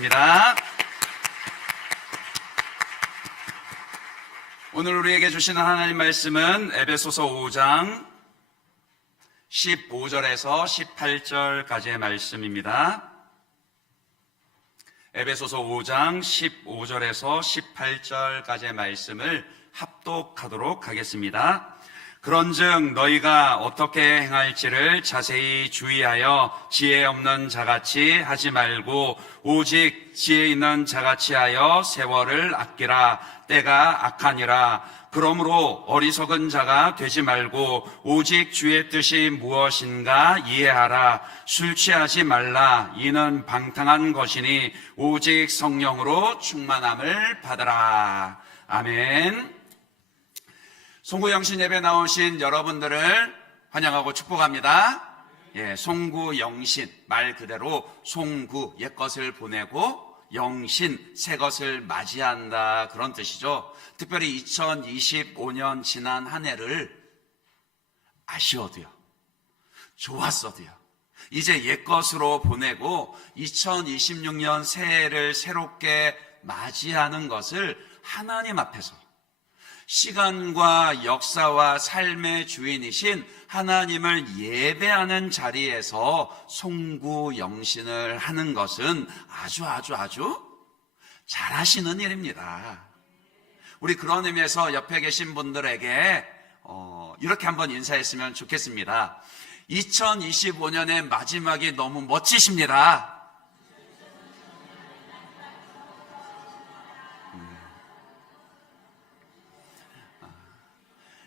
기도하겠습니다. 오늘 우리에게 주시는 하나님 말씀은 에베소서 5장 15절에서 18절까지의 말씀입니다. 에베소서 5장 15절에서 18절까지의 말씀을 합독하도록 하겠습니다. 그런즉 너희가 어떻게 행할지를 자세히 주의하여 지혜 없는 자같이 하지 말고 오직 지혜 있는 자같이 하여 세월을 아끼라. 때가 악하니라. 그러므로 어리석은 자가 되지 말고 오직 주의 뜻이 무엇인가 이해하라. 술 취하지 말라. 이는 방탕한 것이니 오직 성령으로 충만함을 받으라. 아멘. 송구영신 예배 나오신 여러분들을 환영하고 축복합니다. 송구영신, 말 그대로 송구, 옛것을 보내고 영신, 새것을 맞이한다, 그런 뜻이죠. 특별히 2025년 지난 한 해를 아쉬워도요, 좋았어도요, 이제 옛것으로 보내고 2026년 새해를 새롭게 맞이하는 것을 하나님 앞에서 시간과 역사와 삶의 주인이신 하나님을 예배하는 자리에서 송구영신을 하는 것은 아주 잘하시는 일입니다. 우리 그런 의미에서 옆에 계신 분들에게 이렇게 한번 인사했으면 좋겠습니다. 2025년의 마지막이 너무 멋지십니다.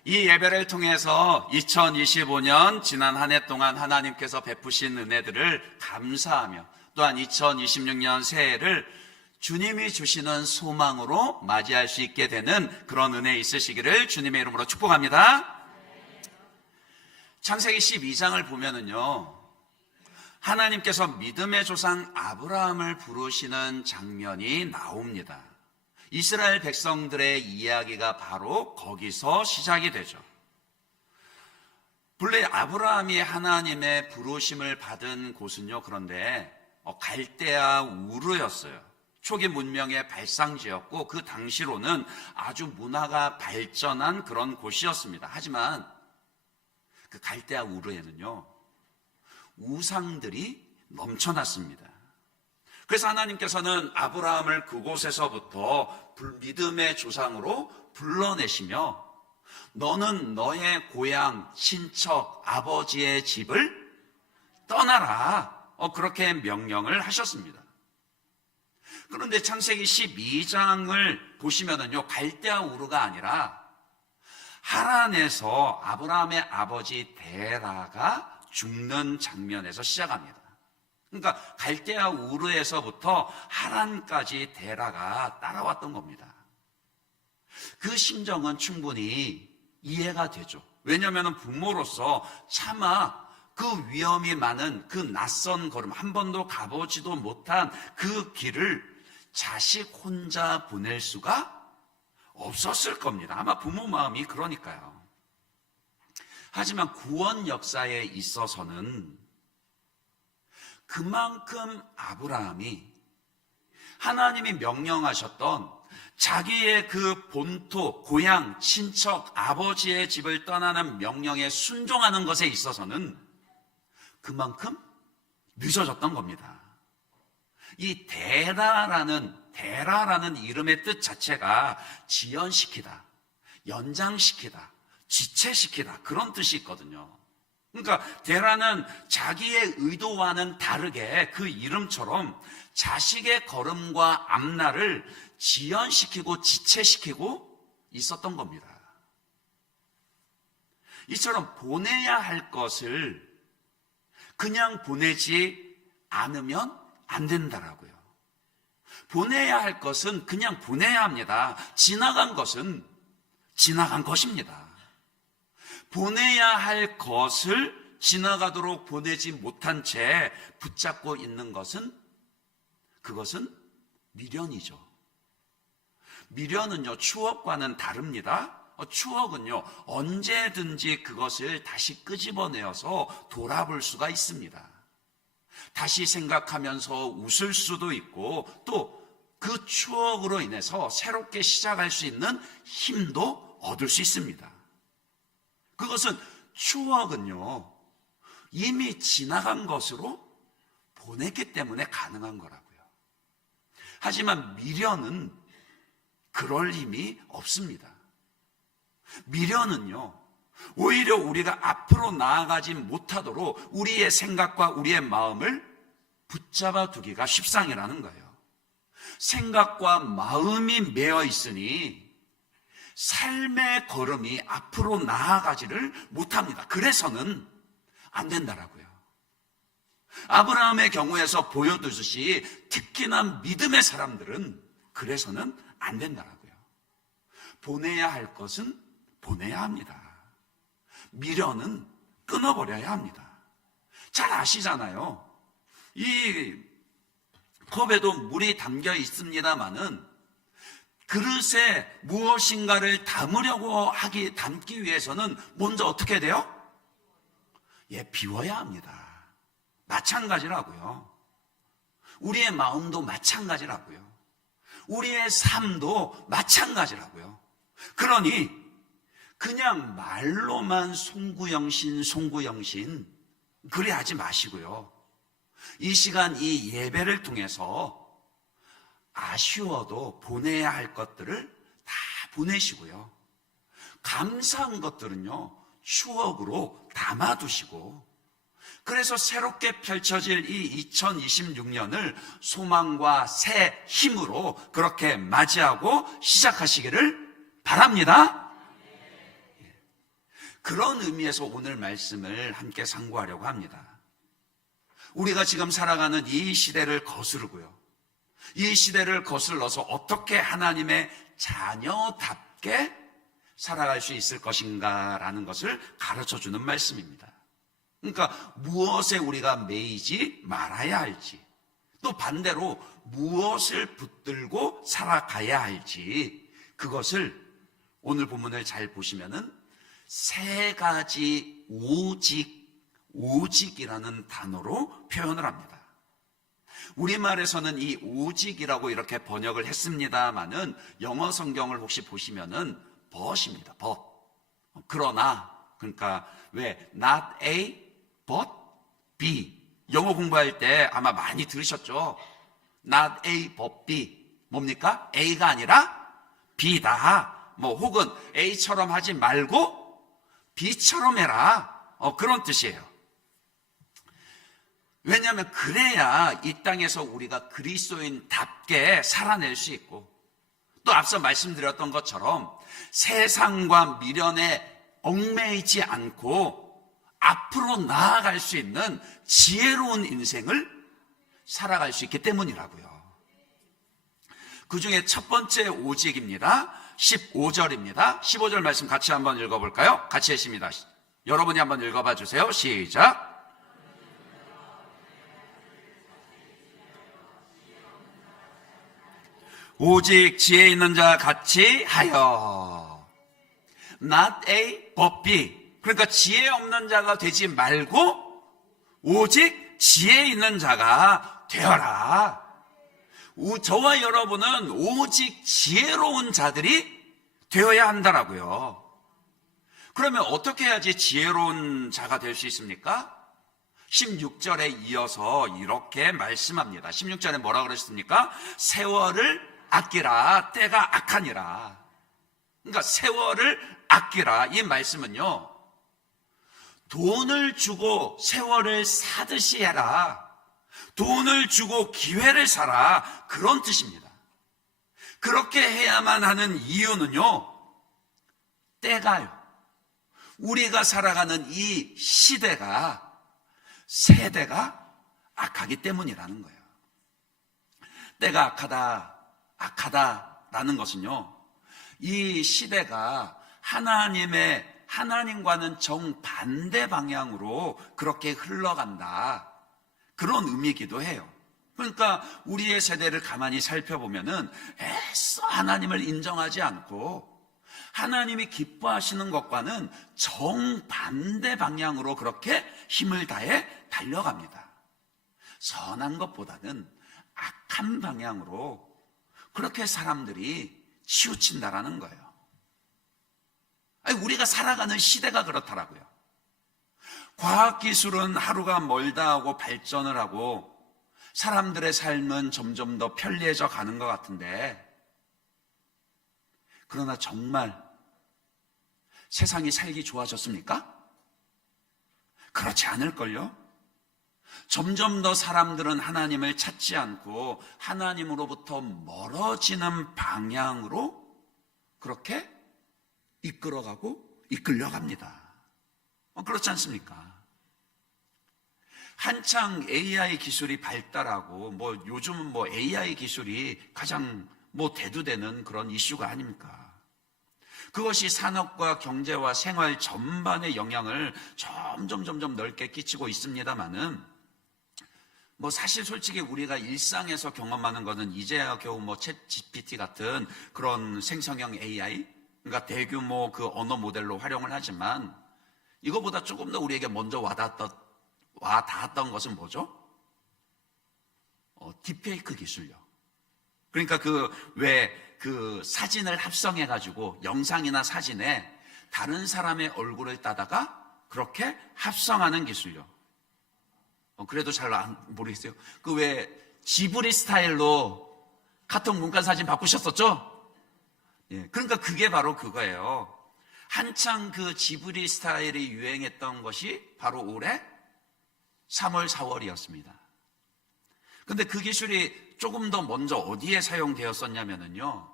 이 예배를 통해서 2025년 지난 한 해 동안 하나님께서 베푸신 은혜들을 감사하며 또한 2026년 새해를 주님이 주시는 소망으로 맞이할 수 있게 되는 그런 은혜 있으시기를 주님의 이름으로 축복합니다. 창세기 12장을 보면은요, 하나님께서 믿음의 조상 아브라함을 부르시는 장면이 나옵니다. 이스라엘 백성들의 이야기가 바로 거기서 시작이 되죠. 본래 아브라함이 하나님의 부르심을 받은 곳은요, 그런데 갈대아 우르였어요. 초기 문명의 발상지였고 그 당시로는 아주 문화가 발전한 그런 곳이었습니다. 하지만 그 갈대아 우르에는요, 우상들이 넘쳐났습니다. 그래서 하나님께서는 아브라함을 그곳에서부터 믿음의 조상으로 불러내시며 너는 너의 고향, 친척, 아버지의 집을 떠나라, 그렇게 명령을 하셨습니다. 그런데 창세기 12장을 보시면은요, 갈대아 우르가 아니라 하란에서 아브라함의 아버지 데라가 죽는 장면에서 시작합니다. 그러니까 갈대아 우르에서부터 하란까지 데라가 따라왔던 겁니다. 그 심정은 충분히 이해가 되죠. 왜냐하면 부모로서 차마 그 위험이 많은 그 낯선 걸음, 한 번도 가보지도 못한 그 길을 자식 혼자 보낼 수가 없었을 겁니다. 아마 부모 마음이 그러니까요. 하지만 구원 역사에 있어서는 그만큼 아브라함이 하나님이 명령하셨던 자기의 그 본토, 고향, 친척, 아버지의 집을 떠나는 명령에 순종하는 것에 있어서는 그만큼 늦어졌던 겁니다. 이 데라라는 이름의 뜻 자체가 지연시키다, 연장시키다, 지체시키다, 그런 뜻이 있거든요. 그러니까 데라는 자기의 의도와는 다르게 그 이름처럼 자식의 걸음과 앞날을 지연시키고 지체시키고 있었던 겁니다. 이처럼 보내야 할 것을 그냥 보내지 않으면 안 된다라고요. 보내야 할 것은 그냥 보내야 합니다. 지나간 것은 지나간 것입니다. 보내야 할 것을 지나가도록 보내지 못한 채 붙잡고 있는 것은, 그것은 미련이죠. 미련은요, 추억과는 다릅니다. 추억은요, 언제든지 그것을 다시 끄집어내어서 돌아볼 수가 있습니다. 다시 생각하면서 웃을 수도 있고 또 그 추억으로 인해서 새롭게 시작할 수 있는 힘도 얻을 수 있습니다. 그것은 추억은요, 이미 지나간 것으로 보냈기 때문에 가능한 거라고요. 하지만 미련은 그럴 힘이 없습니다. 미련은요, 오히려 우리가 앞으로 나아가지 못하도록 우리의 생각과 우리의 마음을 붙잡아 두기가 십상이라는 거예요. 생각과 마음이 매여 있으니 삶의 걸음이 앞으로 나아가지를 못합니다. 그래서는 안 된다라고요. 아브라함의 경우에서 보여두듯이 특히나 믿음의 사람들은 그래서는 안 된다라고요. 보내야 할 것은 보내야 합니다. 미련은 끊어버려야 합니다. 잘 아시잖아요. 이 컵에도 물이 담겨 있습니다마는 그릇에 무엇인가를 담기 위해서는 먼저 어떻게 돼요? 비워야 합니다. 마찬가지라고요. 우리의 마음도 마찬가지라고요. 우리의 삶도 마찬가지라고요. 그러니 그냥 말로만 송구영신 그리 하지 마시고요. 이 시간 이 예배를 통해서 아쉬워도 보내야 할 것들을 다 보내시고요. 감사한 것들은요, 추억으로 담아두시고, 그래서 새롭게 펼쳐질 이 2026년을 소망과 새 힘으로 그렇게 맞이하고 시작하시기를 바랍니다. 그런 의미에서 오늘 말씀을 함께 상고하려고 합니다. 우리가 지금 살아가는 이 시대를 거스르고요, 이 시대를 거슬러서 어떻게 하나님의 자녀답게 살아갈 수 있을 것인가라는 것을 가르쳐주는 말씀입니다. 그러니까 무엇에 우리가 매이지 말아야 할지, 또 반대로 무엇을 붙들고 살아가야 할지, 그것을 오늘 본문을 잘 보시면은 세 가지 오직이라는 단어로 표현을 합니다. 우리말에서는 이 오직이라고 이렇게 번역을 했습니다마는 영어 성경을 혹시 보시면은 but입니다. but. 그러나, 그러니까 왜 not A but B. 영어 공부할 때 아마 많이 들으셨죠? not A but B. 뭡니까? A가 아니라 B다. 혹은 A처럼 하지 말고 B처럼 해라. 그런 뜻이에요. 왜냐하면 그래야 이 땅에서 우리가 그리스도인답게 살아낼 수 있고, 또 앞서 말씀드렸던 것처럼 세상과 미련에 얽매이지 않고 앞으로 나아갈 수 있는 지혜로운 인생을 살아갈 수 있기 때문이라고요. 그 중에 첫 번째 오직입니다. 15절입니다. 15절 말씀 같이 한번 읽어볼까요? 같이 했습니다. 여러분이 한번 읽어봐 주세요. 시작. 오직 지혜 있는 자 같이 하여. Not A, but B. 그러니까 지혜 없는 자가 되지 말고 오직 지혜 있는 자가 되어라. 저와 여러분은 오직 지혜로운 자들이 되어야 한다라고요. 그러면 어떻게 해야지 지혜로운 자가 될 수 있습니까? 16절에 이어서 이렇게 말씀합니다. 16절에 뭐라 그러셨습니까? 세월을 아끼라, 때가 악하니라. 그러니까 세월을 아끼라, 이 말씀은요, 돈을 주고 세월을 사듯이 해라, 돈을 주고 기회를 사라, 그런 뜻입니다. 그렇게 해야만 하는 이유는요, 때가요, 우리가 살아가는 이 시대가, 세대가 악하기 때문이라는 거예요. 때가 악하다라는 것은요, 이 시대가 하나님과는 정반대 방향으로 그렇게 흘러간다, 그런 의미이기도 해요. 그러니까 우리의 세대를 가만히 살펴보면은 애써 하나님을 인정하지 않고 하나님이 기뻐하시는 것과는 정반대 방향으로 그렇게 힘을 다해 달려갑니다. 선한 것보다는 악한 방향으로 그렇게 사람들이 치우친다라는 거예요. 아니, 우리가 살아가는 시대가 그렇더라고요. 과학기술은 하루가 멀다 하고 발전을 하고 사람들의 삶은 점점 더 편리해져 가는 것 같은데, 그러나 정말 세상이 살기 좋아졌습니까? 그렇지 않을걸요? 점점 더 사람들은 하나님을 찾지 않고 하나님으로부터 멀어지는 방향으로 그렇게 이끌려갑니다. 그렇지 않습니까? 한창 AI 기술이 발달하고 요즘은 AI 기술이 가장 대두되는 그런 이슈가 아닙니까? 그것이 산업과 경제와 생활 전반에 영향을 점점 넓게 끼치고 있습니다만은, 사실 솔직히 우리가 일상에서 경험하는 것은 이제야 겨우 챗 GPT 같은 그런 생성형 AI, 그러니까 대규모 그 언어 모델로 활용을 하지만, 이거보다 조금 더 우리에게 먼저 와닿았던 것은 뭐죠? 딥페이크 기술요. 그러니까 그 사진을 합성해가지고 영상이나 사진에 다른 사람의 얼굴을 따다가 그렇게 합성하는 기술요. 그래도 잘 모르겠어요. 그 왜 지브리 스타일로 카톡 문간 사진 바꾸셨었죠? 예, 그러니까 그게 바로 그거예요. 한창 그 지브리 스타일이 유행했던 것이 바로 올해 3월, 4월이었습니다. 근데 그 기술이 조금 더 먼저 어디에 사용되었었냐면요,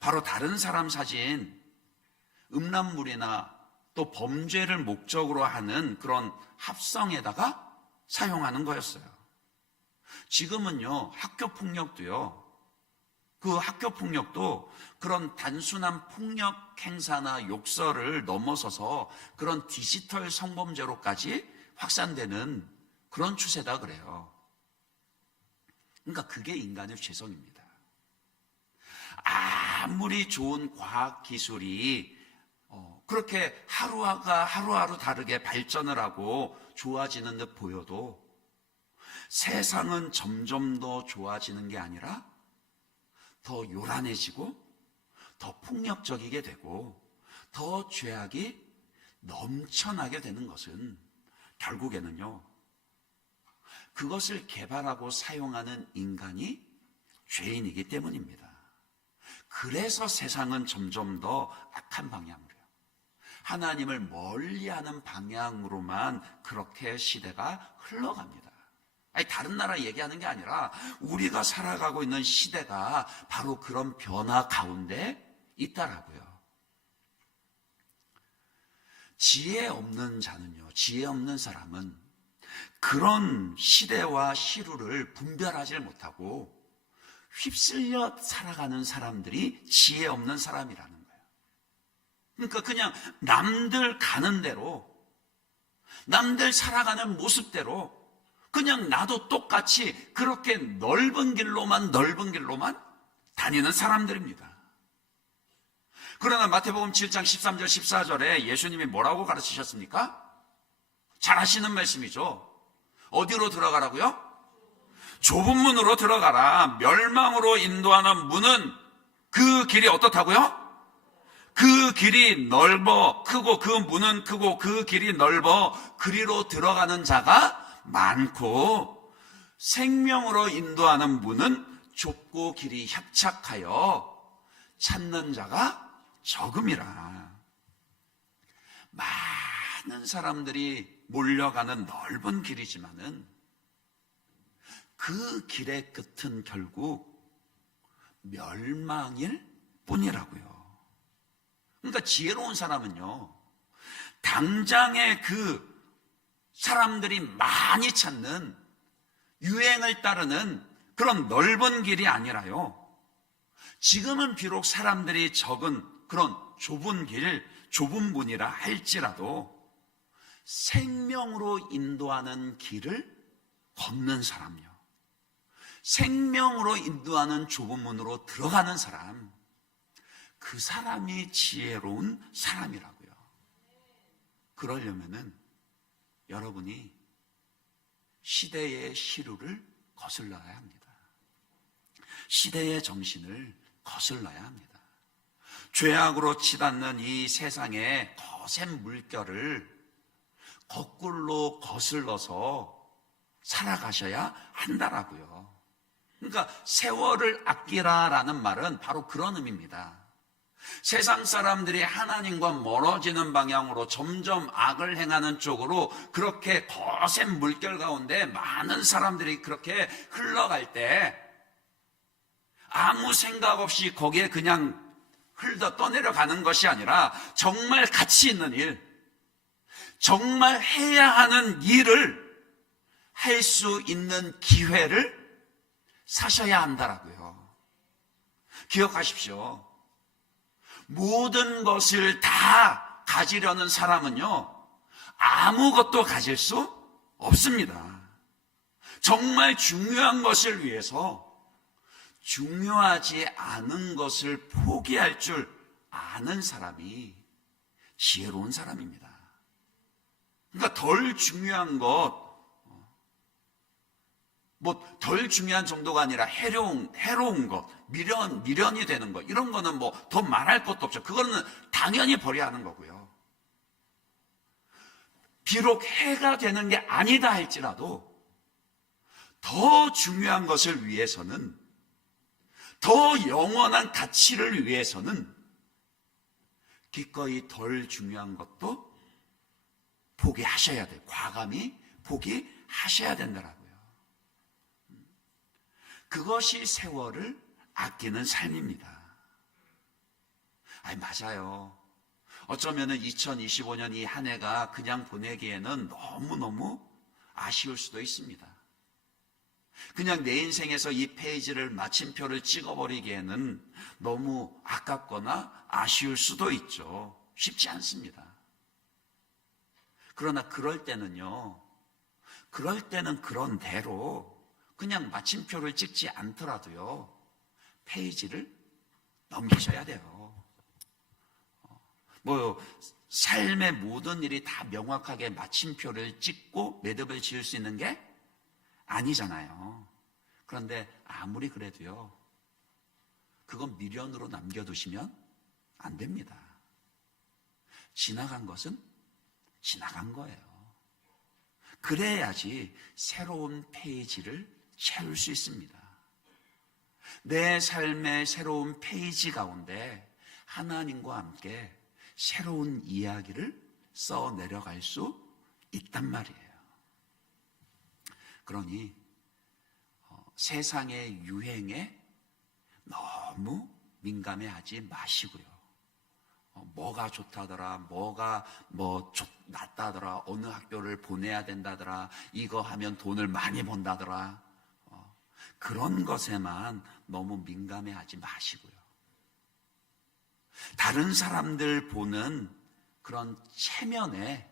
바로 다른 사람 사진, 음란물이나 또 범죄를 목적으로 하는 그런 합성에다가 사용하는 거였어요. 지금은요, 학교 폭력도 그런 단순한 폭력 행사나 욕설을 넘어서서 그런 디지털 성범죄로까지 확산되는 그런 추세다 그래요. 그러니까 그게 인간의 죄성입니다. 아무리 좋은 과학 기술이 그렇게 하루하루 다르게 발전을 하고 좋아지는 듯 보여도 세상은 점점 더 좋아지는 게 아니라 더 요란해지고 더 폭력적이게 되고 더 죄악이 넘쳐나게 되는 것은 결국에는요, 그것을 개발하고 사용하는 인간이 죄인이기 때문입니다. 그래서 세상은 점점 더 악한 방향으로요, 하나님을 멀리하는 방향으로만 그렇게 시대가 흘러갑니다. 아니, 다른 나라 얘기하는 게 아니라 우리가 살아가고 있는 시대가 바로 그런 변화 가운데 있다라고요. 지혜 없는 사람은 그런 시대와 시류를 분별하지 못하고 휩쓸려 살아가는 사람들이 지혜 없는 사람이라는 거예요. 그러니까 그냥 남들 가는 대로, 남들 살아가는 모습대로 그냥 나도 똑같이 그렇게 넓은 길로만 다니는 사람들입니다. 그러나 마태복음 7장 13절 14절에 예수님이 뭐라고 가르치셨습니까? 잘 아시는 말씀이죠. 어디로 들어가라고요? 좁은 문으로 들어가라. 멸망으로 인도하는 문은 그 길이 어떻다고요? 그 길이 넓어 크고 그 문은 크고 그 길이 넓어 그리로 들어가는 자가 많고 생명으로 인도하는 문은 좁고 길이 협착하여 찾는 자가 적음이라. 많은 사람들이 몰려가는 넓은 길이지만은 그 길의 끝은 결국 멸망일 뿐이라고요. 그러니까 지혜로운 사람은요, 당장의 그 사람들이 많이 찾는 유행을 따르는 그런 넓은 길이 아니라요, 지금은 비록 사람들이 적은 그런 좁은 길, 좁은 문이라 할지라도 생명으로 인도하는 길을 걷는 사람요, 생명으로 인도하는 좁은 문으로 들어가는 사람, 그 사람이 지혜로운 사람이라고요. 그러려면은 여러분이 시대의 시류를 거슬러야 합니다. 시대의 정신을 거슬러야 합니다. 죄악으로 치닫는 이 세상의 거센 물결을 거꾸로 거슬러서 살아가셔야 한다라고요. 그러니까 세월을 아끼라라는 말은 바로 그런 의미입니다. 세상 사람들이 하나님과 멀어지는 방향으로 점점 악을 행하는 쪽으로 그렇게 거센 물결 가운데 많은 사람들이 그렇게 흘러갈 때 아무 생각 없이 거기에 그냥 떠내려가는 것이 아니라 정말 가치 있는 일, 정말 해야 하는 일을 할 수 있는 기회를 사셔야 한다라고요. 기억하십시오. 모든 것을 다 가지려는 사람은요, 아무것도 가질 수 없습니다. 정말 중요한 것을 위해서 중요하지 않은 것을 포기할 줄 아는 사람이 지혜로운 사람입니다. 그러니까 덜 중요한 것, 덜 중요한 정도가 아니라 해로운 것, 미련이 되는 것, 이런 거는 더 말할 것도 없죠. 그거는 당연히 버려야 하는 거고요. 비록 해가 되는 게 아니다 할지라도 더 중요한 것을 위해서는, 더 영원한 가치를 위해서는 기꺼이 덜 중요한 것도 포기하셔야 돼요. 과감히 포기하셔야 된다라고요. 그것이 세월을 아끼는 삶입니다. 맞아요. 어쩌면은 2025년 이 한 해가 그냥 보내기에는 너무너무 아쉬울 수도 있습니다. 그냥 내 인생에서 이 페이지를 마침표를 찍어버리기에는 너무 아깝거나 아쉬울 수도 있죠. 쉽지 않습니다. 그러나 그럴 때는 그런 대로 그냥 마침표를 찍지 않더라도요, 페이지를 넘기셔야 돼요. 삶의 모든 일이 다 명확하게 마침표를 찍고 매듭을 지을 수 있는 게 아니잖아요. 그런데 아무리 그래도요, 그건 미련으로 남겨두시면 안 됩니다. 지나간 것은 지나간 거예요. 그래야지 새로운 페이지를 채울 수 있습니다. 내 삶의 새로운 페이지 가운데 하나님과 함께 새로운 이야기를 써 내려갈 수 있단 말이에요. 그러니 세상의 유행에 너무 민감해하지 마시고요. 뭐가 좋다더라, 뭐가 낫다더라, 어느 학교를 보내야 된다더라, 이거 하면 돈을 많이 번다더라, 그런 것에만 너무 민감해하지 마시고요. 다른 사람들 보는 그런 체면에,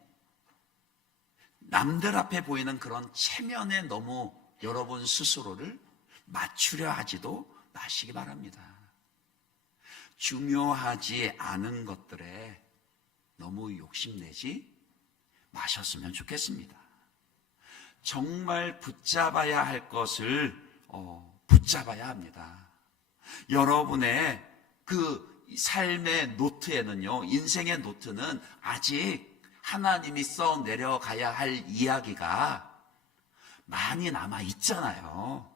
남들 앞에 보이는 그런 체면에 너무 여러분 스스로를 맞추려 하지도 마시기 바랍니다. 중요하지 않은 것들에 너무 욕심내지 마셨으면 좋겠습니다. 정말 붙잡아야 할 것을 붙잡아야 합니다. 여러분의 그 삶의 노트에는요, 인생의 노트는 아직 하나님이 써 내려가야 할 이야기가 많이 남아 있잖아요.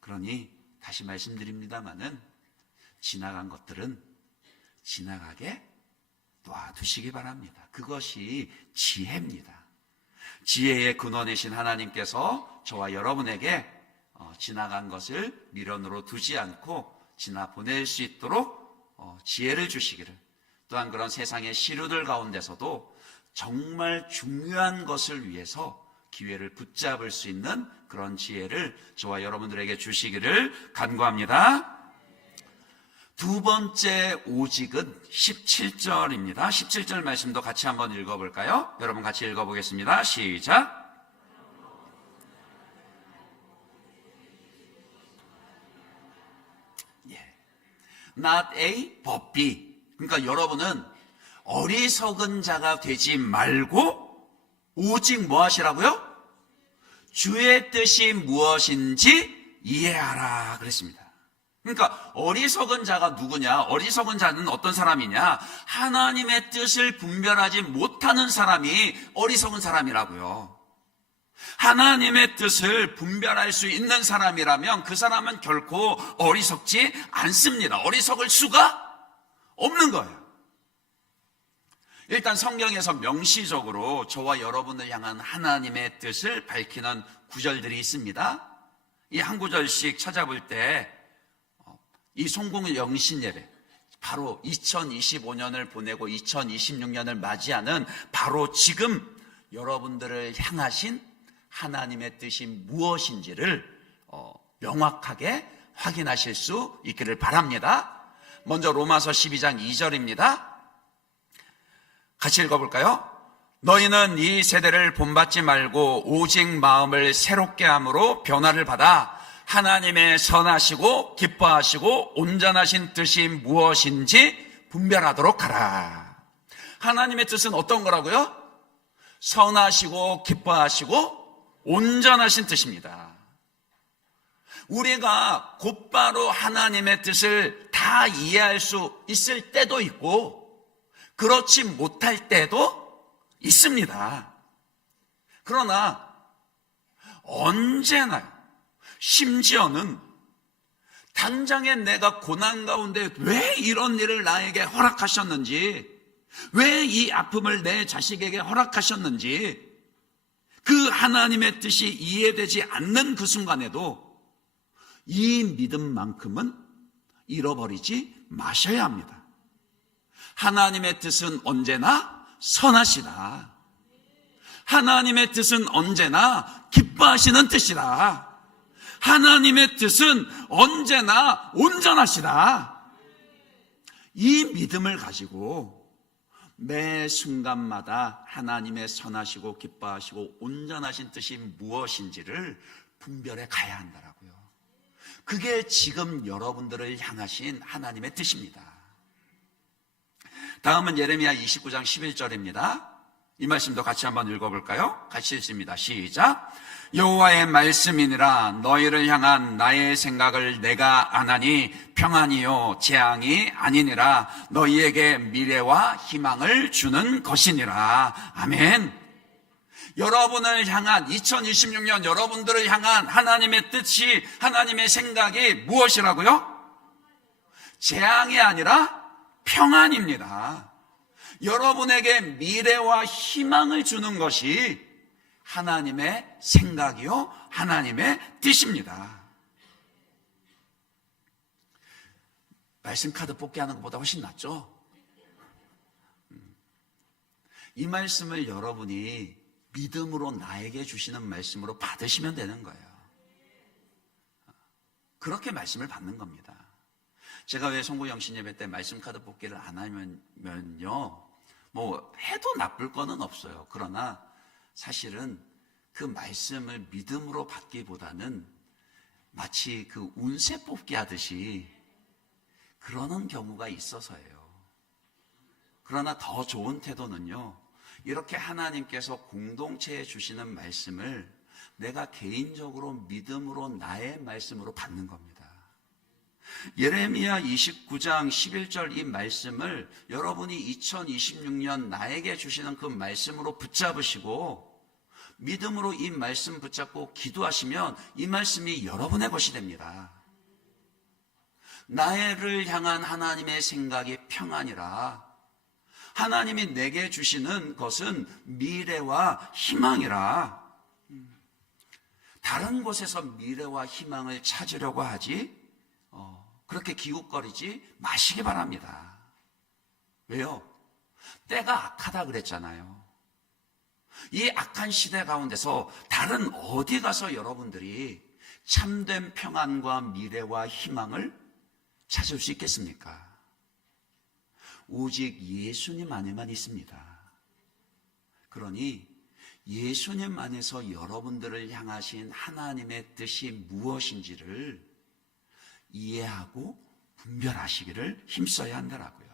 그러니 다시 말씀드립니다마는 지나간 것들은 지나가게 놔두시기 바랍니다. 그것이 지혜입니다. 지혜의 근원이신 하나님께서 저와 여러분에게 지나간 것을 미련으로 두지 않고 지나 보낼 수 있도록 지혜를 주시기를, 또한 그런 세상의 시류들 가운데서도 정말 중요한 것을 위해서 기회를 붙잡을 수 있는 그런 지혜를 저와 여러분들에게 주시기를 간구합니다. 두 번째 오직은 17절입니다. 17절 말씀도 같이 한번 읽어볼까요? 여러분 같이 읽어보겠습니다. 시작. Not A, but B. 그러니까 여러분은 어리석은 자가 되지 말고 오직 뭐 하시라고요? 주의 뜻이 무엇인지 이해하라 그랬습니다. 그러니까 어리석은 자가 누구냐? 어리석은 자는 어떤 사람이냐? 하나님의 뜻을 분별하지 못하는 사람이 어리석은 사람이라고요. 하나님의 뜻을 분별할 수 있는 사람이라면 그 사람은 결코 어리석지 않습니다. 어리석을 수가 없는 거예요. 일단 성경에서 명시적으로 저와 여러분을 향한 하나님의 뜻을 밝히는 구절들이 있습니다. 이 한 구절씩 찾아볼 때 이 송공 영신 예배, 바로 2025년을 보내고 2026년을 맞이하는 바로 지금 여러분들을 향하신 하나님의 뜻이 무엇인지를 명확하게 확인하실 수 있기를 바랍니다. 먼저 로마서 12장 2절입니다. 같이 읽어볼까요? 너희는 이 세대를 본받지 말고 오직 마음을 새롭게 함으로 변화를 받아 하나님의 선하시고 기뻐하시고 온전하신 뜻이 무엇인지 분별하도록 하라. 하나님의 뜻은 어떤 거라고요? 선하시고 기뻐하시고 온전하신 뜻입니다. 우리가 곧바로 하나님의 뜻을 다 이해할 수 있을 때도 있고 그렇지 못할 때도 있습니다. 그러나 언제나 심지어는 당장에 내가 고난 가운데 왜 이런 일을 나에게 허락하셨는지, 왜 이 아픔을 내 자식에게 허락하셨는지 그 하나님의 뜻이 이해되지 않는 그 순간에도 이 믿음만큼은 잃어버리지 마셔야 합니다. 하나님의 뜻은 언제나 선하시다. 하나님의 뜻은 언제나 기뻐하시는 뜻이다. 하나님의 뜻은 언제나 온전하시다. 이 믿음을 가지고 매 순간마다 하나님의 선하시고 기뻐하시고 온전하신 뜻이 무엇인지를 분별해 가야 한다라고요. 그게 지금 여러분들을 향하신 하나님의 뜻입니다. 다음은 예레미야 29장 11절입니다. 이 말씀도 같이 한번 읽어볼까요? 같이 읽습니다. 시작. 여호와의 말씀이니라. 너희를 향한 나의 생각을 내가 아나니 평안이요 재앙이 아니니라. 너희에게 미래와 희망을 주는 것이니라. 아멘. 여러분을 향한 2026년 여러분들을 향한 하나님의 뜻이, 하나님의 생각이 무엇이라고요? 재앙이 아니라 평안입니다. 여러분에게 미래와 희망을 주는 것이 하나님의 생각이요, 하나님의 뜻입니다. 말씀 카드 뽑기 하는 것보다 훨씬 낫죠? 이 말씀을 여러분이 믿음으로 나에게 주시는 말씀으로 받으시면 되는 거예요. 그렇게 말씀을 받는 겁니다. 제가 왜 송구 영신 예배 때 말씀 카드 뽑기를 안 하면요, 뭐 해도 나쁠 거는 없어요. 그러나 사실은 그 말씀을 믿음으로 받기보다는 마치 그 운세 뽑기 하듯이 그러는 경우가 있어서예요. 그러나 더 좋은 태도는요, 이렇게 하나님께서 공동체에 주시는 말씀을 내가 개인적으로 믿음으로 나의 말씀으로 받는 겁니다. 예레미야 29장 11절 이 말씀을 여러분이 2026년 나에게 주시는 그 말씀으로 붙잡으시고 믿음으로 이 말씀 붙잡고 기도하시면 이 말씀이 여러분의 것이 됩니다. 나를 향한 하나님의 생각이 평안이라. 하나님이 내게 주시는 것은 미래와 희망이라. 다른 곳에서 미래와 희망을 찾으려고 하지 그렇게 기웃거리지 마시기 바랍니다. 왜요? 때가 악하다 그랬잖아요. 이 악한 시대 가운데서 다른 어디 가서 여러분들이 참된 평안과 미래와 희망을 찾을 수 있겠습니까? 오직 예수님 안에만 있습니다. 그러니 예수님 안에서 여러분들을 향하신 하나님의 뜻이 무엇인지를 이해하고 분별하시기를 힘써야 한다라고요.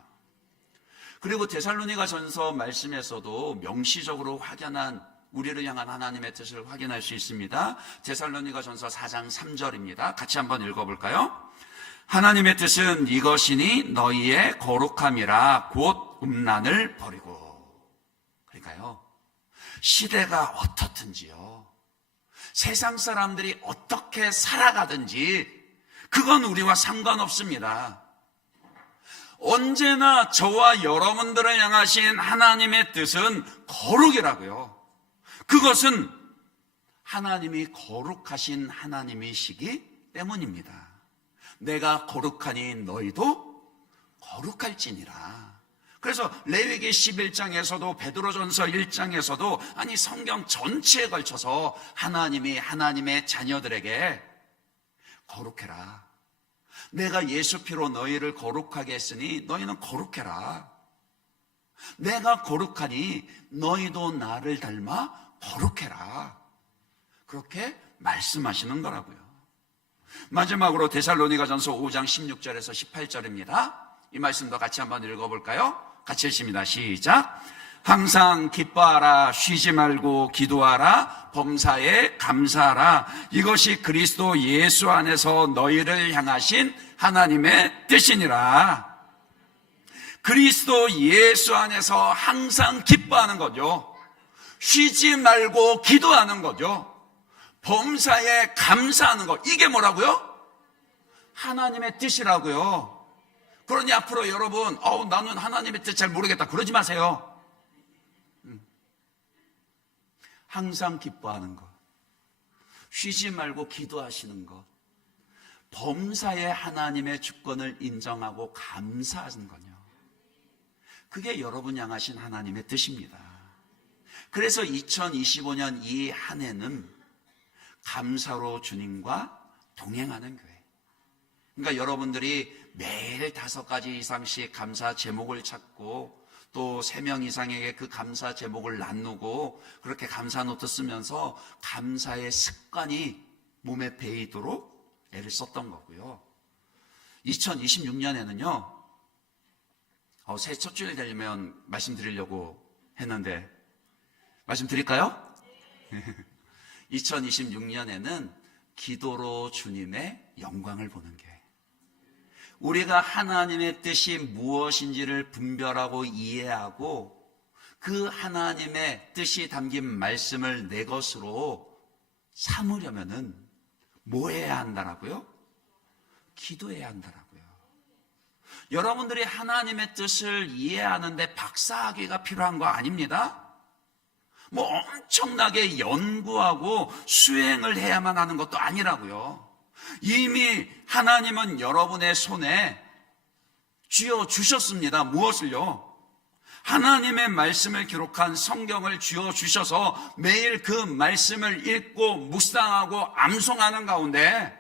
그리고 데살로니가 전서 말씀에서도 명시적으로 확연한 우리를 향한 하나님의 뜻을 확인할 수 있습니다. 데살로니가전서 4장 3절입니다. 같이 한번 읽어볼까요? 하나님의 뜻은 이것이니 너희의 거룩함이라 곧 음란을 버리고. 그러니까요, 시대가 어떻든지요, 세상 사람들이 어떻게 살아가든지 그건 우리와 상관없습니다. 언제나 저와 여러분들을 향하신 하나님의 뜻은 거룩이라고요. 그것은 하나님이 거룩하신 하나님이시기 때문입니다. 내가 거룩하니 너희도 거룩할지니라. 그래서 레위기 11장에서도 베드로전서 1장에서도 아니 성경 전체에 걸쳐서 하나님이 하나님의 자녀들에게 거룩해라. 내가 예수 피로 너희를 거룩하게 했으니 너희는 거룩해라. 내가 거룩하니 너희도 나를 닮아 거룩해라. 그렇게 말씀하시는 거라고요. 마지막으로 데살로니가전서 5장 16절에서 18절입니다. 이 말씀도 같이 한번 읽어볼까요? 같이 읽습니다. 시작. 항상 기뻐하라, 쉬지 말고 기도하라, 범사에 감사하라. 이것이 그리스도 예수 안에서 너희를 향하신 하나님의 뜻이니라. 그리스도 예수 안에서 항상 기뻐하는 거죠. 쉬지 말고 기도하는 거죠. 범사에 감사하는 것, 이게 뭐라고요? 하나님의 뜻이라고요. 그러니 앞으로 여러분, 나는 하나님의 뜻 잘 모르겠다 그러지 마세요. 항상 기뻐하는 것, 쉬지 말고 기도하시는 것, 범사에 하나님의 주권을 인정하고 감사하는 거요. 그게 여러분 향하신 하나님의 뜻입니다. 그래서 2025년 이 한 해는 감사로 주님과 동행하는 교회. 그러니까 여러분들이 매일 5가지 이상씩 감사 제목을 찾고 또 3명 이상에게 그 감사 제목을 나누고 그렇게 감사 노트 쓰면서 감사의 습관이 몸에 배이도록 애를 썼던 거고요. 2026년에는요, 새해 첫 주일 되려면 말씀드리려고 했는데 말씀드릴까요? 2026년에는 기도로 주님의 영광을 보는 게, 우리가 하나님의 뜻이 무엇인지를 분별하고 이해하고 그 하나님의 뜻이 담긴 말씀을 내 것으로 삼으려면은 뭐 해야 한다라고요? 기도해야 한다라고요. 여러분들이 하나님의 뜻을 이해하는데 박사학위가 필요한 거 아닙니다. 뭐 엄청나게 연구하고 수행을 해야만 하는 것도 아니라고요. 이미 하나님은 여러분의 손에 쥐어 주셨습니다. 무엇을요? 하나님의 말씀을 기록한 성경을 쥐어 주셔서 매일 그 말씀을 읽고 묵상하고 암송하는 가운데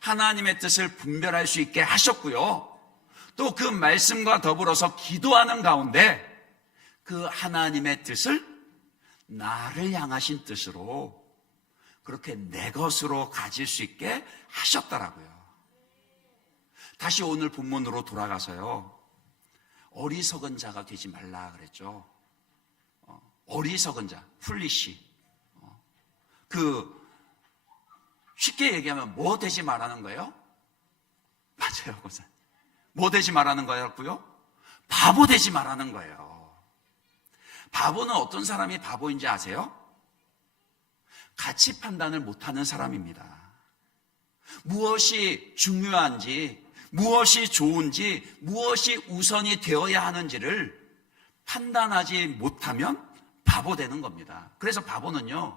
하나님의 뜻을 분별할 수 있게 하셨고요. 또 그 말씀과 더불어서 기도하는 가운데 그 하나님의 뜻을 나를 향하신 뜻으로 그렇게 내 것으로 가질 수 있게 하셨더라고요. 다시 오늘 본문으로 돌아가서요, 어리석은 자가 되지 말라 그랬죠. 어리석은 자, 풀리시. 쉽게 얘기하면 뭐 되지 말라는 거예요? 맞아요, 고사. 뭐 되지 말라는 거였고요? 바보 되지 말라는 거예요. 바보는 어떤 사람이 바보인지 아세요? 가치 판단을 못하는 사람입니다. 무엇이 중요한지, 무엇이 좋은지, 무엇이 우선이 되어야 하는지를 판단하지 못하면 바보 되는 겁니다. 그래서 바보는요,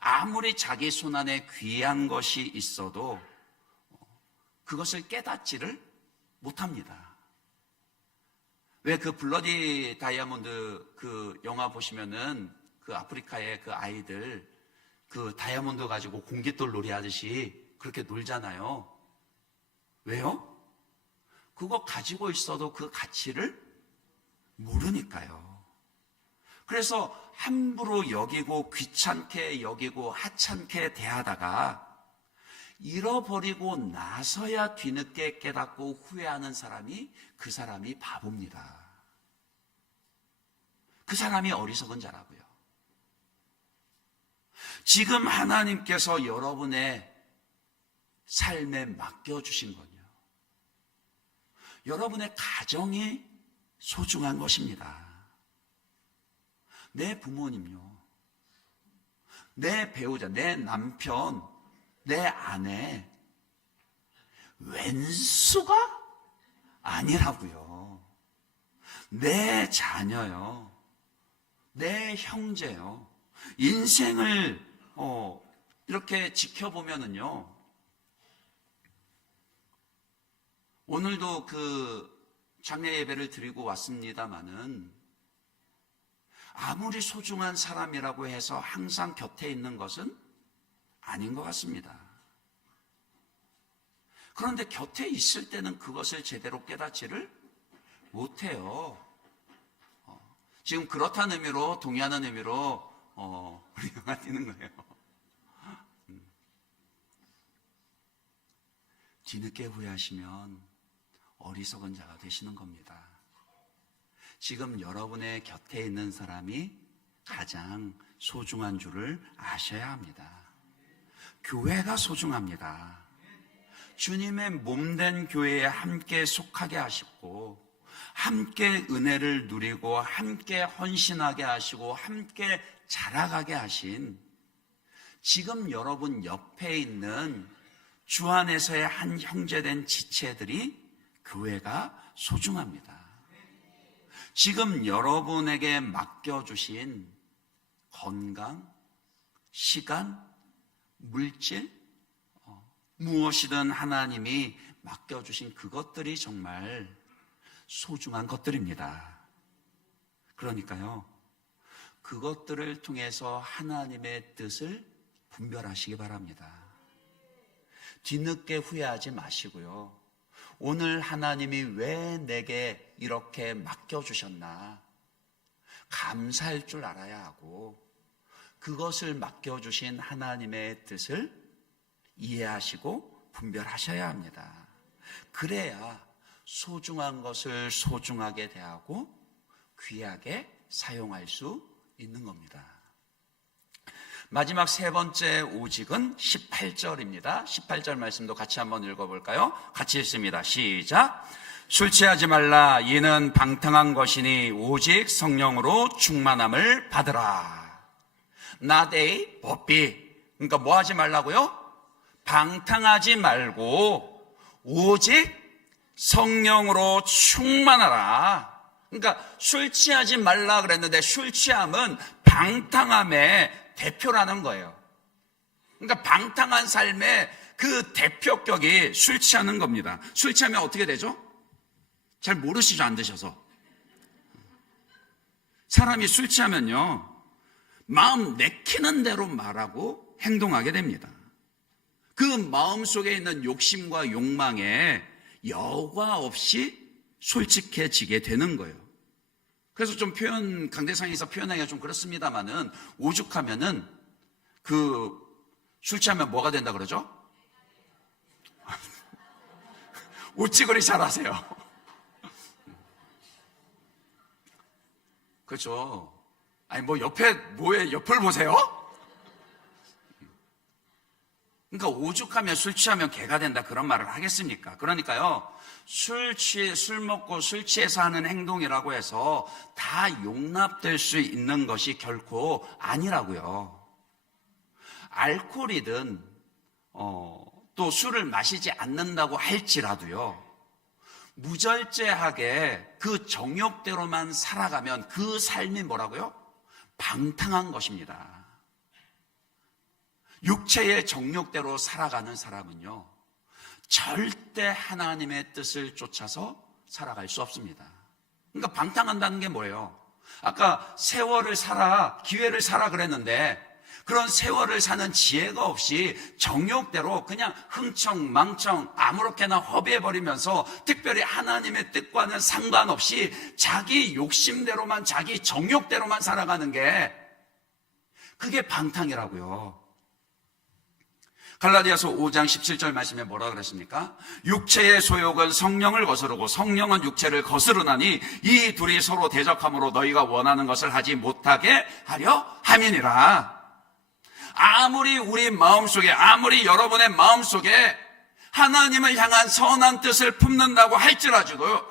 아무리 자기 손안에 귀한 것이 있어도 그것을 깨닫지를 못합니다. 왜 그 블러디 다이아몬드 그 영화 보시면은 그 아프리카의 그 아이들 그 다이아몬드 가지고 공깃돌 놀이 하듯이 그렇게 놀잖아요. 왜요? 그거 가지고 있어도 그 가치를 모르니까요. 그래서 함부로 여기고 귀찮게 여기고 하찮게 대하다가 잃어버리고 나서야 뒤늦게 깨닫고 후회하는 사람이 그 사람이 바보입니다. 그 사람이 어리석은 자라고요. 지금 하나님께서 여러분의 삶에 맡겨주신 건요, 여러분의 가정이 소중한 것입니다. 내 부모님요, 내 배우자, 내 남편, 내 아내, 왼수가 아니라고요. 내 자녀요, 내 형제요. 인생을 이렇게 지켜보면은요, 오늘도 장례 예배를 드리고 왔습니다마는 아무리 소중한 사람이라고 해서 항상 곁에 있는 것은 아닌 것 같습니다. 그런데 곁에 있을 때는 그것을 제대로 깨닫지를 못해요. 지금 그렇다는 의미로, 동의하는 의미로 우리 영화 뛰는 거예요. 뒤늦게 후회하시면 어리석은 자가 되시는 겁니다. 지금 여러분의 곁에 있는 사람이 가장 소중한 줄을 아셔야 합니다. 교회가 소중합니다. 주님의 몸된 교회에 함께 속하게 하시고, 함께 은혜를 누리고, 함께 헌신하게 하시고, 함께 자라가게 하신 지금 여러분 옆에 있는 주 안에서의 한 형제된 지체들이 교회가 소중합니다. 지금 여러분에게 맡겨주신 건강, 시간, 물질, 무엇이든 하나님이 맡겨주신 그것들이 정말 소중한 것들입니다. 그러니까요, 그것들을 통해서 하나님의 뜻을 분별하시기 바랍니다. 뒤늦게 후회하지 마시고요, 오늘 하나님이 왜 내게 이렇게 맡겨주셨나 감사할 줄 알아야 하고, 그것을 맡겨주신 하나님의 뜻을 이해하시고 분별하셔야 합니다. 그래야 소중한 것을 소중하게 대하고 귀하게 사용할 수 있는 겁니다. 마지막 세 번째 오직은 18절입니다. 18절 말씀도 같이 한번 읽어볼까요? 같이 읽습니다. 시작. 술 취하지 말라. 이는 방탕한 것이니 오직 성령으로 충만함을 받으라. not a, but be. 그러니까 뭐 하지 말라고요? 방탕하지 말고 오직 성령으로 충만하라. 그러니까 술 취하지 말라 그랬는데 술 취함은 방탕함의 대표라는 거예요. 그러니까 방탕한 삶의 그 대표격이 술 취하는 겁니다. 술 취하면 어떻게 되죠? 잘 모르시죠, 안 드셔서. 사람이 술 취하면요, 마음 내키는 대로 말하고 행동하게 됩니다. 그 마음 속에 있는 욕심과 욕망에 여과 없이 솔직해지게 되는 거예요. 그래서 좀 강대상에서 표현하기가 좀 그렇습니다만은, 오죽하면은 술 취하면 뭐가 된다 그러죠? 우찌그리 잘하세요. 그렇죠. 아니 옆을 보세요? 그러니까 오죽하면 술 취하면 개가 된다 그런 말을 하겠습니까? 그러니까요, 술 먹고 술 취해서 하는 행동이라고 해서 다 용납될 수 있는 것이 결코 아니라고요. 알코올이든 또 술을 마시지 않는다고 할지라도요, 무절제하게 그 정욕대로만 살아가면 그 삶이 뭐라고요? 방탕한 것입니다. 육체의 정욕대로 살아가는 사람은요, 절대 하나님의 뜻을 쫓아서 살아갈 수 없습니다. 그러니까 방탕한다는 게 뭐예요? 아까 세월을 살아, 기회를 살아 그랬는데, 그런 세월을 사는 지혜가 없이 정욕대로 그냥 흥청망청 아무렇게나 허비해버리면서 특별히 하나님의 뜻과는 상관없이 자기 욕심대로만, 자기 정욕대로만 살아가는 게, 그게 방탕이라고요. 갈라디아서 5장 17절 말씀에 뭐라 그랬습니까? 육체의 소욕은 성령을 거스르고 성령은 육체를 거스르나니 이 둘이 서로 대적함으로 너희가 원하는 것을 하지 못하게 하려 함이니라. 아무리 우리 마음속에, 아무리 여러분의 마음속에 하나님을 향한 선한 뜻을 품는다고 할지라도요,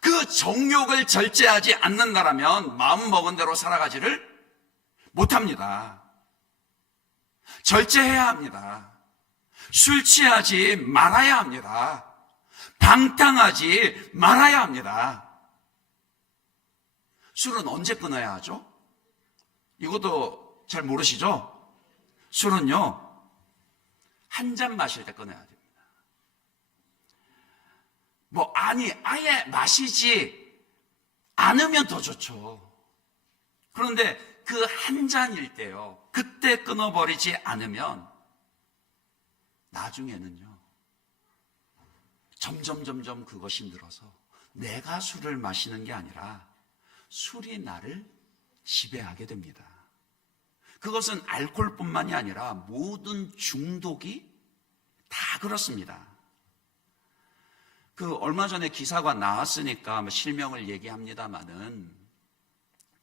그 정욕을 절제하지 않는다라면 마음 먹은 대로 살아가지를 못합니다. 절제해야 합니다. 술 취하지 말아야 합니다. 방탕하지 말아야 합니다. 술은 언제 끊어야 하죠? 이것도 잘 모르시죠? 술은요, 한 잔 마실 때 끊어야 됩니다. 아예 마시지 않으면 더 좋죠. 그런데 그 한 잔일 때요, 그때 끊어버리지 않으면 나중에는요, 점점 그것이 늘어서 내가 술을 마시는 게 아니라 술이 나를 지배하게 됩니다. 그것은 알코올뿐만이 아니라 모든 중독이 다 그렇습니다. 얼마 전에 기사가 나왔으니까 실명을 얘기합니다마는,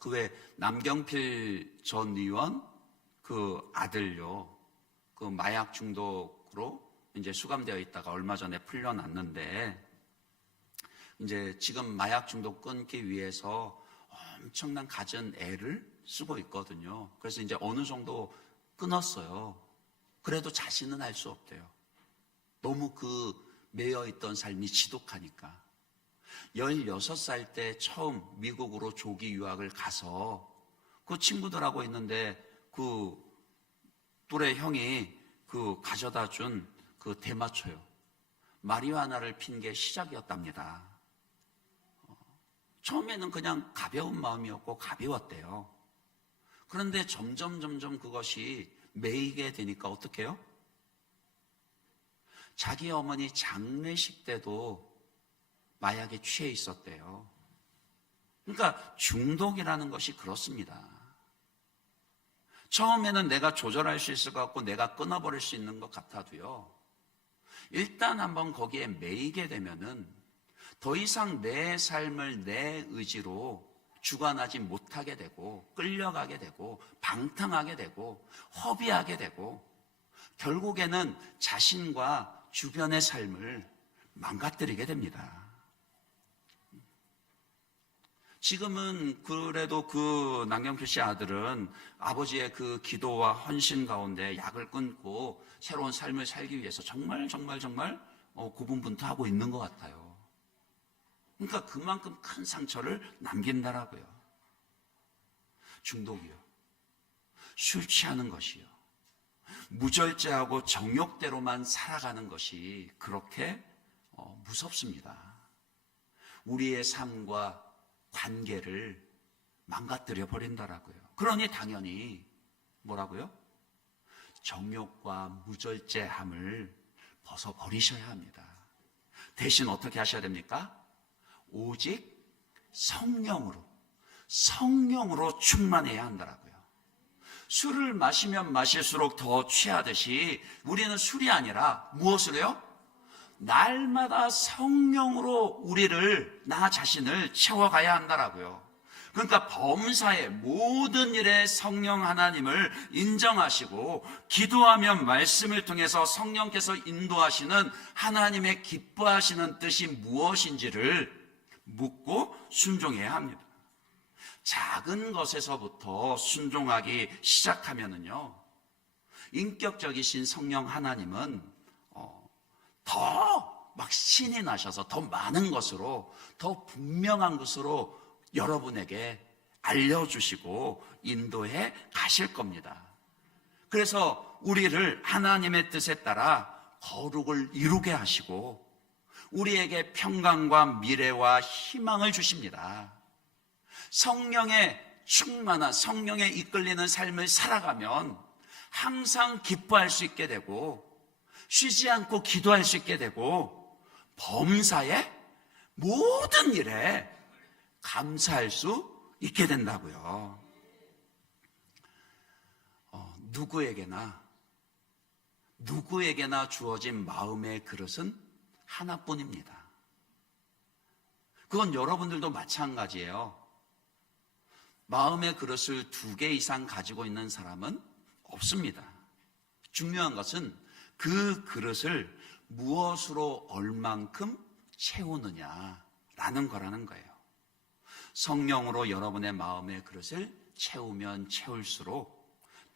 왜 남경필 전 의원 아들요, 마약 중독으로 이제 수감되어 있다가 얼마 전에 풀려났는데, 이제 지금 마약 중독 끊기 위해서 엄청난 갖은 애를 쓰고 있거든요. 그래서 이제 어느 정도 끊었어요. 그래도 자신은 알 수 없대요. 너무 매여있던 삶이 지독하니까. 16살 때 처음 미국으로 조기 유학을 가서 그 친구들하고 있는데 또래 형이 가져다 준 대마초요, 마리화나를 핀 게 시작이었답니다. 처음에는 그냥 가벼운 마음이었고 가벼웠대요. 그런데 점점 그것이 매이게 되니까 어떻게 해요? 자기 어머니 장례식 때도 마약에 취해 있었대요. 그러니까 중독이라는 것이 그렇습니다. 처음에는 내가 조절할 수 있을 것 같고 내가 끊어버릴 수 있는 것 같아도요, 일단 한번 거기에 매이게 되면은 더 이상 내 삶을 내 의지로 주관하지 못하게 되고, 끌려가게 되고, 방탕하게 되고, 허비하게 되고, 결국에는 자신과 주변의 삶을 망가뜨리게 됩니다. 지금은 그래도 남경필 씨 아들은 아버지의 기도와 헌신 가운데 약을 끊고 새로운 삶을 살기 위해서 정말 고분분투하고 있는 것 같아요. 그러니까 그만큼 큰 상처를 남긴다라고요. 중독이요, 술 취하는 것이요, 무절제하고 정욕대로만 살아가는 것이 그렇게 무섭습니다. 우리의 삶과 관계를 망가뜨려 버린다라고요. 그러니 당연히 뭐라고요? 정욕과 무절제함을 벗어버리셔야 합니다. 대신 어떻게 하셔야 됩니까? 오직 성령으로 충만해야 한다라고요. 술을 마시면 마실수록 더 취하듯이 우리는 술이 아니라 무엇으로요? 날마다 성령으로 나 자신을 채워가야 한다라고요. 그러니까 범사의 모든 일에 성령 하나님을 인정하시고, 기도하면 말씀을 통해서 성령께서 인도하시는 하나님의 기뻐하시는 뜻이 무엇인지를 묻고 순종해야 합니다. 작은 것에서부터 순종하기 시작하면은요, 인격적이신 성령 하나님은 더 신이 나셔서 더 많은 것으로, 더 분명한 것으로 여러분에게 알려주시고 인도해 가실 겁니다. 그래서 우리를 하나님의 뜻에 따라 거룩을 이루게 하시고 우리에게 평강과 미래와 희망을 주십니다. 성령의 충만한, 성령에 이끌리는 삶을 살아가면 항상 기뻐할 수 있게 되고, 쉬지 않고 기도할 수 있게 되고, 범사의 모든 일에 감사할 수 있게 된다고요. 누구에게나 주어진 마음의 그릇은 하나뿐입니다. 그건 여러분들도 마찬가지예요. 마음의 그릇을 2개 이상 가지고 있는 사람은 없습니다. 중요한 것은 그 그릇을 무엇으로 얼만큼 채우느냐라는 거라는 거예요. 성령으로 여러분의 마음의 그릇을 채우면 채울수록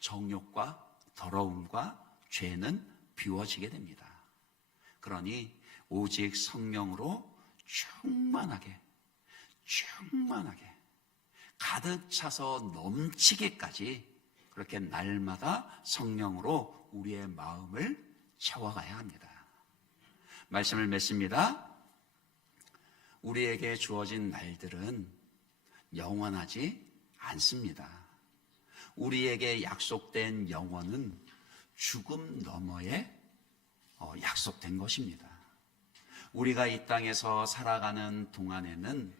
정욕과 더러움과 죄는 비워지게 됩니다. 그러니 오직 성령으로 충만하게 가득 차서 넘치기까지 그렇게 날마다 성령으로 우리의 마음을 채워가야 합니다. 말씀을 맺습니다. 우리에게 주어진 날들은 영원하지 않습니다. 우리에게 약속된 영원은 죽음 너머에 약속된 것입니다. 우리가 이 땅에서 살아가는 동안에는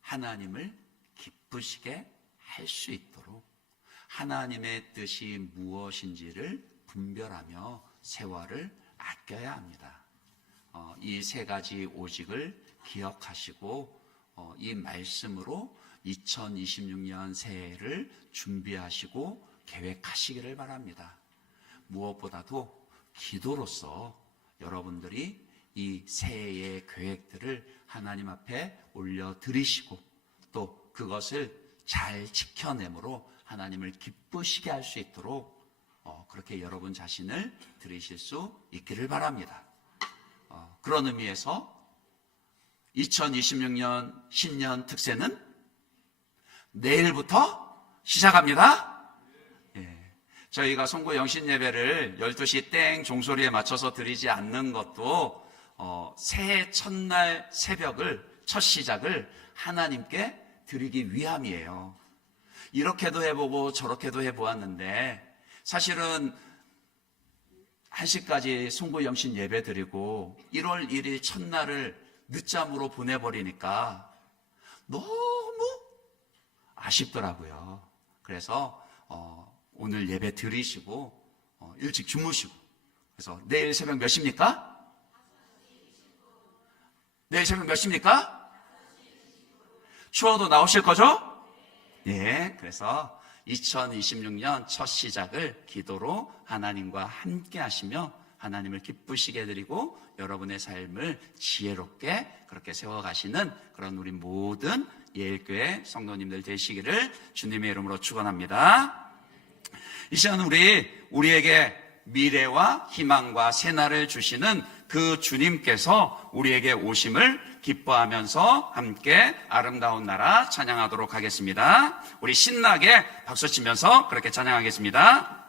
하나님을 기쁘시게 할 수 있도록 하나님의 뜻이 무엇인지를 분별하며 세월을 아껴야 합니다. 이 3가지 오직을 기억하시고 이 말씀으로 2026년 새해를 준비하시고 계획하시기를 바랍니다. 무엇보다도 기도로서 여러분들이 이 새해의 계획들을 하나님 앞에 올려드리시고 또 그것을 잘 지켜내므로 하나님을 기쁘시게 할 수 있도록 그렇게 여러분 자신을 드리실 수 있기를 바랍니다. 그런 의미에서 2026년 신년 특세는 내일부터 시작합니다. 저희가 송구 영신 예배를 12시 땡 종소리에 맞춰서 드리지 않는 것도 새해 첫날 새벽을 첫 시작을 하나님께 드리기 위함이에요. 이렇게도 해보고 저렇게도 해보았는데 사실은 1시까지 송구 영신 예배 드리고 1월 1일 첫날을 늦잠으로 보내버리니까 너무 아쉽더라고요. 그래서 오늘 예배 드리시고 일찍 주무시고 그래서 내일 새벽 몇 시입니까? 내일 새벽 몇 시입니까? 추워도 나오실 거죠? 예, 그래서 2026년 첫 시작을 기도로 하나님과 함께 하시며 하나님을 기쁘시게 해드리고 여러분의 삶을 지혜롭게 그렇게 세워가시는 그런 우리 모든 예일교회 성도님들 되시기를 주님의 이름으로 축원합니다. 이 시간은 우리에게 미래와 희망과 새날을 주시는 그 주님께서 우리에게 오심을 기뻐하면서 함께 아름다운 나라 찬양하도록 하겠습니다. 우리 신나게 박수치면서 그렇게 찬양하겠습니다.